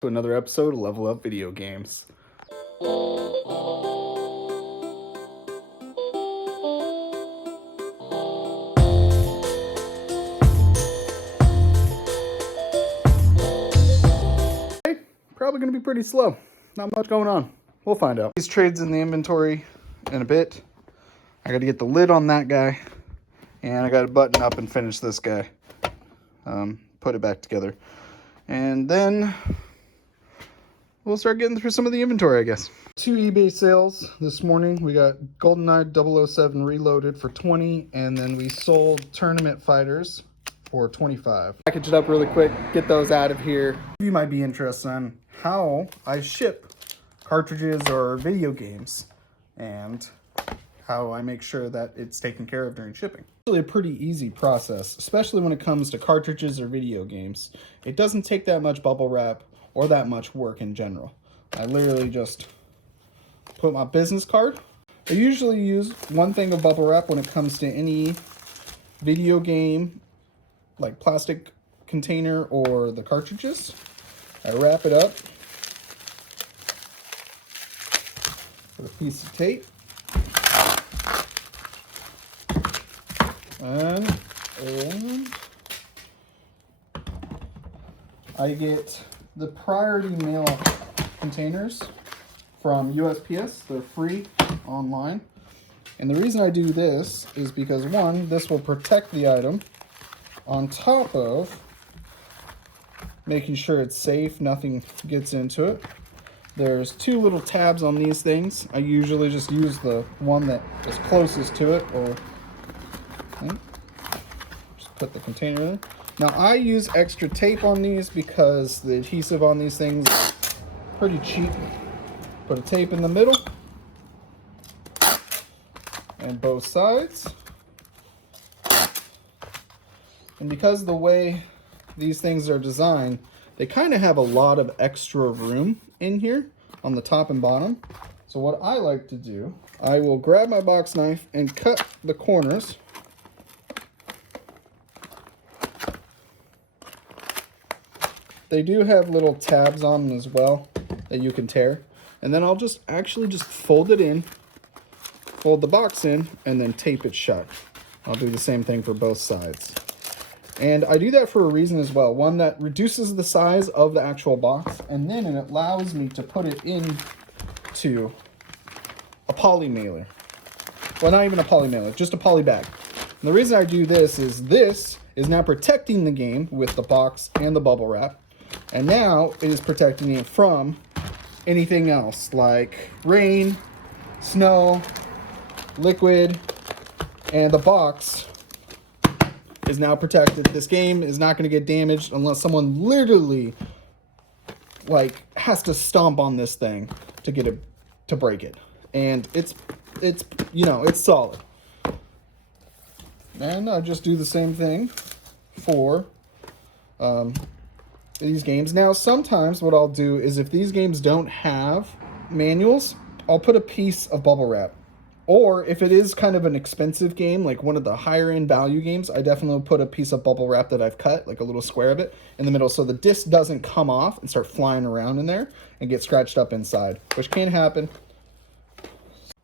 To another episode of Level Up Video Games. Okay, probably going to be pretty slow. Not much going on. We'll find out. These trades in the inventory in a bit. I got to get the lid on that guy. And I got to button up and finish this guy. Put it back together. And then we'll start getting through some of the inventory, I guess. 2 eBay sales this morning. We got GoldenEye 007 Reloaded for 20, and then we sold Tournament Fighters for 25. Package it up really quick, get those out of here. You might be interested in how I ship cartridges or video games and how I make sure that it's taken care of during shipping. It's actually a pretty easy process, especially when it comes to cartridges or video games. It doesn't take that much bubble wrap or that much work in general. I literally just put my business card. I usually use one thing of bubble wrap when it comes to any video game, like plastic container or the cartridges. I wrap it up with a piece of tape. And I get the priority mail containers from USPS. They're free online. And the reason I do this is because, one, this will protect the item on top of making sure it's safe, nothing gets into it. There's 2 little tabs on these things. I usually just use the one that is closest to it, or just put the container in. Now I use extra tape on these because the adhesive on these things is pretty cheap. Put a tape in the middle and both sides. And because the way these things are designed, they kind of have a lot of extra room in here on the top and bottom. So what I like to do, I will grab my box knife and cut the corners. They do have little tabs on them as well that you can tear. And then I'll just fold it in, fold the box in, and then tape it shut. I'll do the same thing for both sides. And I do that for a reason as well. One, that reduces the size of the actual box, and then it allows me to put it into a poly mailer. Well, not even a poly mailer, just a poly bag. And the reason I do this is now protecting the game with the box and the bubble wrap. And now it is protecting it from anything else like rain, snow, liquid, and the box is now protected. This game is not going to get damaged unless someone literally has to stomp on this thing to get it to break it. And it's solid. And I just do the same thing for these games. Now, sometimes what I'll do is if these games don't have manuals, I'll put a piece of bubble wrap. Or if it is kind of an expensive game, like one of the higher end value games, I definitely put a piece of bubble wrap that I've cut, like a little square of it, in the middle so the disc doesn't come off and start flying around in there and get scratched up inside, which can happen.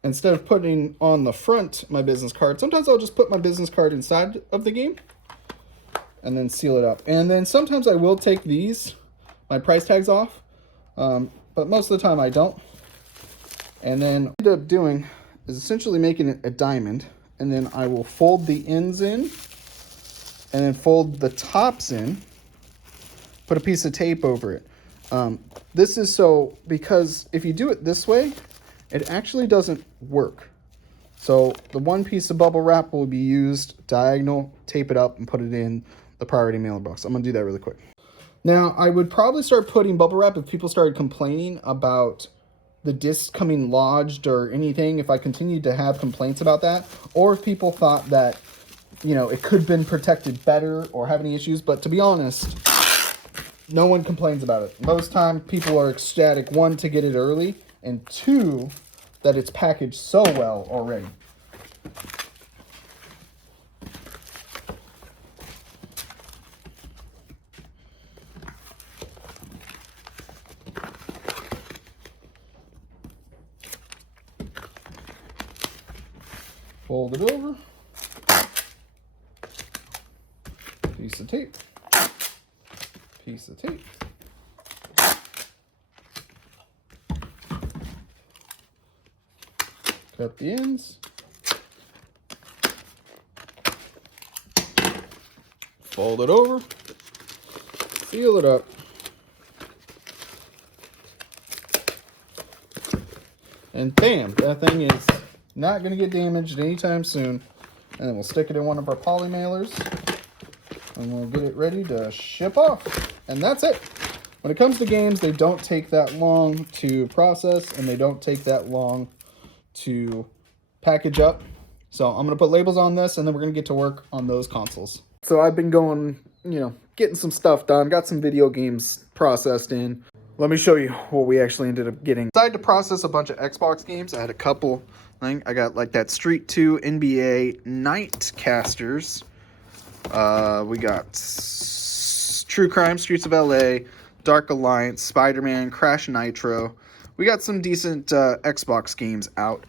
Instead of putting on the front my business card, sometimes I'll just put my business card inside of the game and then seal it up. And then sometimes I will take my price tags off, but most of the time I don't. And then what I end up doing is essentially making it a diamond, and then I will fold the ends in, and then fold the tops in, put a piece of tape over it. This is so, because if you do it this way, it actually doesn't work. So the one piece of bubble wrap will be used diagonal, tape it up, and put it in the priority mailer box. I'm gonna do that really quick. Now, I would probably start putting bubble wrap if people started complaining about the disc coming lodged or anything, if I continued to have complaints about that, or if people thought that, it could have been protected better or have any issues. But to be honest, no one complains about it. Most time people are ecstatic, 1, to get it early, and 2, that it's packaged so well already. Fold it over. Piece of tape. Piece of tape. Cut the ends. Fold it over. Seal it up. And bam, that thing is not going to get damaged anytime soon. And then we'll stick it in one of our poly mailers. And we'll get it ready to ship off. And that's it. When it comes to games, they don't take that long to process. And they don't take that long to package up. So I'm going to put labels on this. And then we're going to get to work on those consoles. So I've been going, getting some stuff done. Got some video games processed in. Let me show you what we actually ended up getting. I decided to process a bunch of Xbox games. I had a couple. I got like that Street 2 NBA Nightcasters. We got True Crime, Streets of LA, Dark Alliance, Spider-Man, Crash Nitro. We got some decent Xbox games out.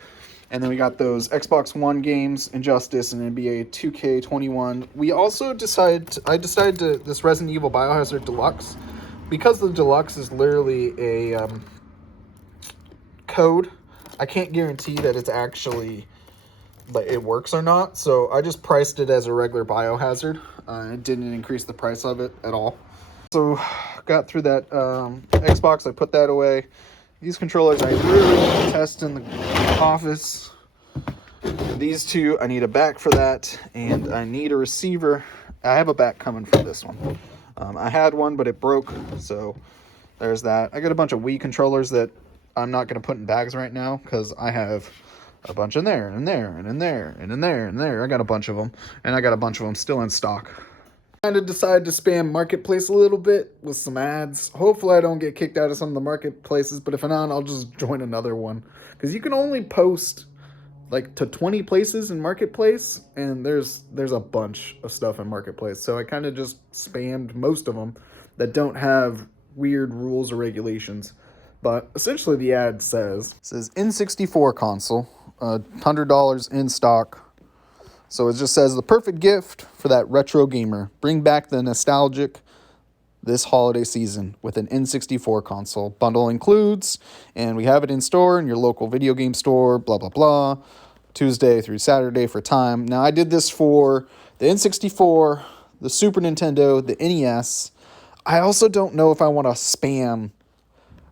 And then we got those Xbox One games, Injustice and NBA 2K21. We also I decided to, this Resident Evil Biohazard Deluxe, because the Deluxe is literally a code, I can't guarantee that it's actually, like, it works or not. So I just priced it as a regular Biohazard. It didn't increase the price of it at all. So got through that Xbox, I put that away. These controllers I really need to test in the office. These two, I need a back for that, and I need a receiver. I have a back coming for this one. I had one, but it broke, so there's that. I got a bunch of Wii controllers that I'm not going to put in bags right now, because I have a bunch in there, and there, and in there, and in there, and there. I got a bunch of them, and I got a bunch of them still in stock. Kind of decided to spam Marketplace a little bit with some ads. Hopefully I don't get kicked out of some of the marketplaces, but if not, I'll just join another one. Because you can only post like to 20 places in Marketplace, and there's a bunch of stuff in Marketplace. So I kind of just spammed most of them that don't have weird rules or regulations. But essentially the ad says N64 console, $100 in stock. So it just says the perfect gift for that retro gamer. Bring back the nostalgic this holiday season with an N64 console. Bundle includes, and we have it in store in your local video game store, blah, blah, blah. Tuesday through Saturday for time. Now, I did this for the N64, the Super Nintendo, the NES. I also don't know if I want to spam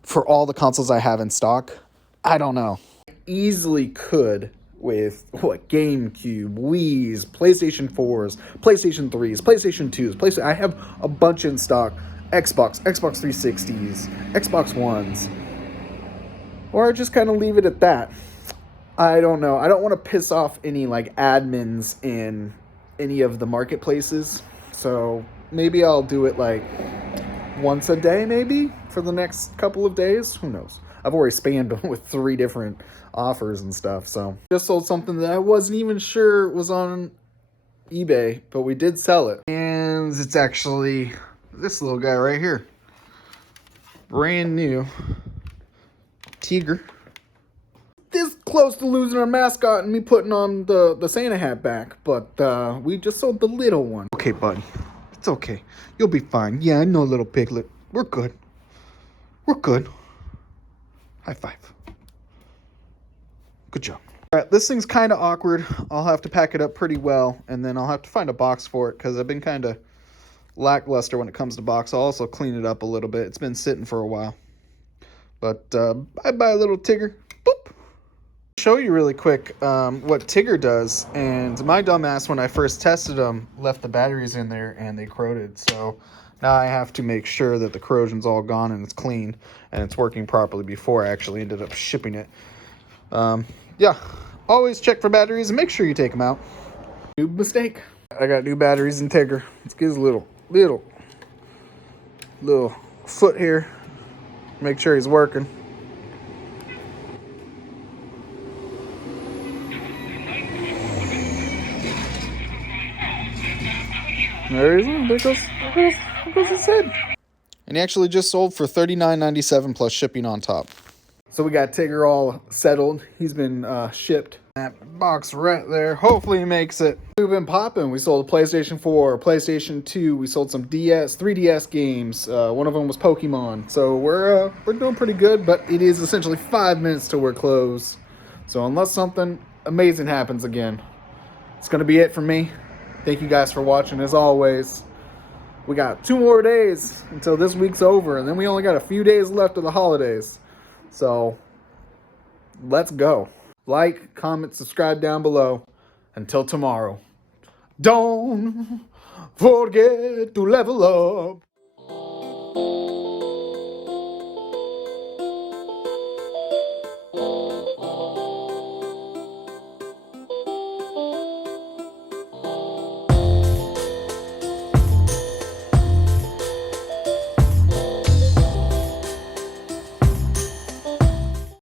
for all the consoles I have in stock. I don't know. Easily could with GameCube, Wii's, PlayStation 4s, PlayStation 3s, PlayStation 2s, I have a bunch in stock. Xbox 360s, Xbox Ones. Or just kind of leave it at that. I don't know. I don't want to piss off any admins in any of the marketplaces. So maybe I'll do it once a day maybe for the next couple of days. Who knows? I've already spammed with 3 different offers and stuff. So just sold something that I wasn't even sure was on eBay, but we did sell it. And it's actually this little guy right here. Brand new Tigger. This close to losing our mascot and me putting on the Santa hat back, but we just sold the little one. Okay, buddy. It's okay. You'll be fine. Yeah, I know, little piglet. We're good. We're good. High five. Good job. All right, this thing's kind of awkward. I'll have to pack it up pretty well, and then I'll have to find a box for it because I've been kind of lackluster when it comes to box. I'll also clean it up a little bit. It's been sitting for a while. But bye-bye, little Tigger. Boop. Show you really quick what Tigger does. And my dumbass, when I first tested them, left the batteries in there and they corroded. So now I have to make sure that the corrosion's all gone and it's clean and it's working properly before I actually ended up shipping it. Yeah, always check for batteries and make sure you take them out. New mistake. I got new batteries in Tigger. Let's get his little foot here. Make sure he's working. There he is. There goes his head. And he actually just sold for $39.97 plus shipping on top. So we got Tigger all settled. He's been shipped. That box right there. Hopefully he makes it. We've been popping. We sold a PlayStation 4, PlayStation 2. We sold some 3DS games. One of them was Pokemon. So we're doing pretty good, but it is essentially 5 minutes till we're closed. So unless something amazing happens again, it's going to be it for me. Thank you guys for watching. As always, we got 2 more days until this week's over, and then we only got a few days left of the holidays. So let's go. Like, comment, subscribe down below. Until tomorrow, don't forget to level up.